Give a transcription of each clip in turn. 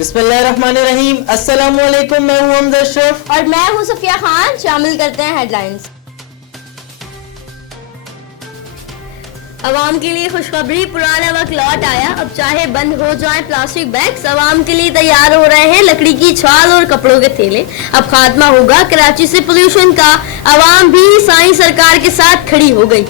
बिस्मिल्लाहिर्रहमानिर्रहीम। अस्सलामुअलैकुम, मैं हूं हमजा अशरफ और मैं हूं सफिया खान। शामिल करते हैं हेडलाइंस। अवाम के लिए खुशखबरी, पुराना वक्त लौट आया। अब चाहे बंद हो जाएं प्लास्टिक बैग्स, अवाम के लिए तैयार हो रहे हैं लकड़ी की छाल और कपड़ों के थैले। अब खात्मा होगा कराची से पोल्यूशन का। अवाम भी साई सरकार के साथ खड़ी हो गई।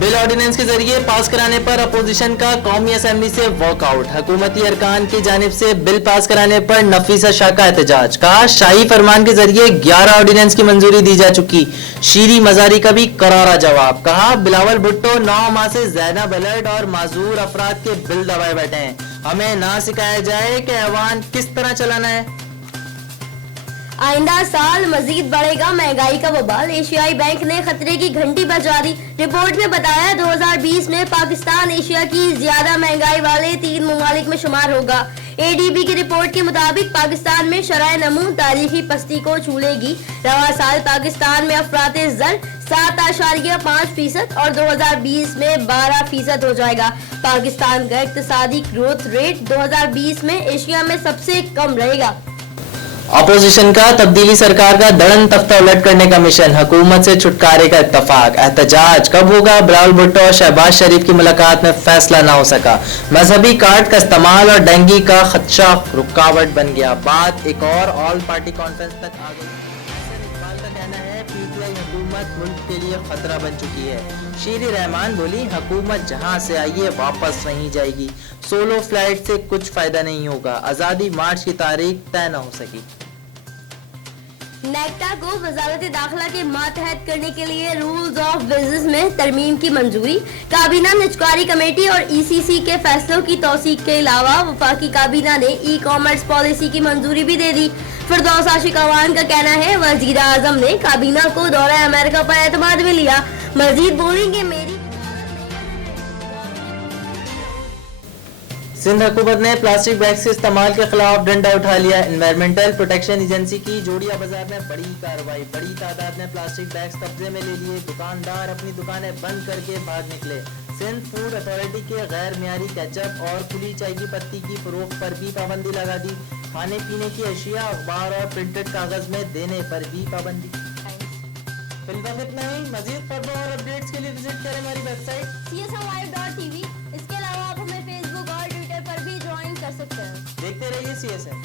बिल ऑर्डिनेंस के जरिए पास कराने पर अपोजिशन का कौमी असम्बली से वॉकआउट। हुकूमती अरकान की जानिब से बिल पास कराने पर नफीसा शाह का एहतजाज। कहा शाही फरमान के जरिए 11 ऑर्डिनेंस की मंजूरी दी जा चुकी। शीरी मजारी का भी करारा जवाब। कहा बिलावल भुट्टो 9 माह से ज्यादा ब्लड और माजूर अफराद के बिल दबाए बैठे हैं। हमें ना सिखाया जाए कि ऐवान किस तरह चलाना है। आइंदा साल मजीद बढ़ेगा महंगाई का बवाल। एशियाई बैंक ने खतरे की घंटी बजा दी। रिपोर्ट में बताया 2020 में पाकिस्तान एशिया की ज्यादा महंगाई वाले 3 ममालिक में शुमार होगा। एडीबी की रिपोर्ट के मुताबिक पाकिस्तान में शरह नमू तारीखी पस्ती को छू लेगी। रवा साल पाकिस्तान में अफराते ज़र 7.5% और 2020 में 12% हो जाएगा। पाकिस्तान का इक्तिसादी ग्रोथ रेट 2020 में एशिया में सबसे कम रहेगा। अपोजिशन का तब्दीली सरकार का दड़न तख्ता उलट करने का मिशन। हुकूमत से छुटकारे का इत्तफाक। एहतजाज कब होगा? बिलावल भुट्टो और शहबाज शरीफ की मुलाकात में फैसला ना हो सका। मजहबी कार्ड का इस्तेमाल और डेंगी का खदशा रुकावट बन गया। बात एक और ऑल पार्टी कॉन्फ्रेंस तक आ गई। इकबाल का कहना है पीटीआई हुकूमत मुल्क के लिए खतरा बन चुकी है। शीरी रहमान बोली हुकूमत जहां से आई है वापस नहीं जाएगी। सोलो फ्लाइट से कुछ फायदा नहीं होगा। आज़ादी मार्च की तारीख तय न हो सकी। नेक्टा को वजारत दाखिला के मातहत करने के लिए रूल्स ऑफ बिजनेस में तरमीम की मंजूरी। काबीना निजकारी कमेटी और ईसीसी के फैसलों की तौसीक के अलावा वफाकी काबीना ने ई कॉमर्स पॉलिसी की मंजूरी भी दे दी। फिरदौस आशिक अवान का कहना है वजीर आजम ने काबीना को दौरा अमेरिका पर एतमाद में लिया। मजीद बोलेंगे मेरी सिंध हुकूमत ने प्लास्टिक बैग्स के इस्तेमाल के खिलाफ डंडा उठा लिया। एनवायरमेंटल प्रोटेक्शन एजेंसी की जोड़िया बाजार में बड़ी कार्रवाई। बड़ी तादाद में प्लास्टिक बैग्स कब्जे में ले लिए। दुकानदार अपनी दुकानें बंद करके भाग निकले। सिंध फूड अथॉरिटी के गैर मियारी केचप और खुली चाय की पत्ती की फरोख्त पर भी पाबंदी लगा दी। खाने पीने की अशिया अखबार और प्रिंटेड कागज में देने पर भी पाबंदी। फिलहाल इतना ही। मजीद खबरों और अपडेट्स के लिए विजिट करें हमारी वेबसाइट csmlive.tv। इसके अलावा आप हमें फेसबुक और ट्विटर पर भी ज्वाइन कर सकते हैं। देखते रहिए CSM।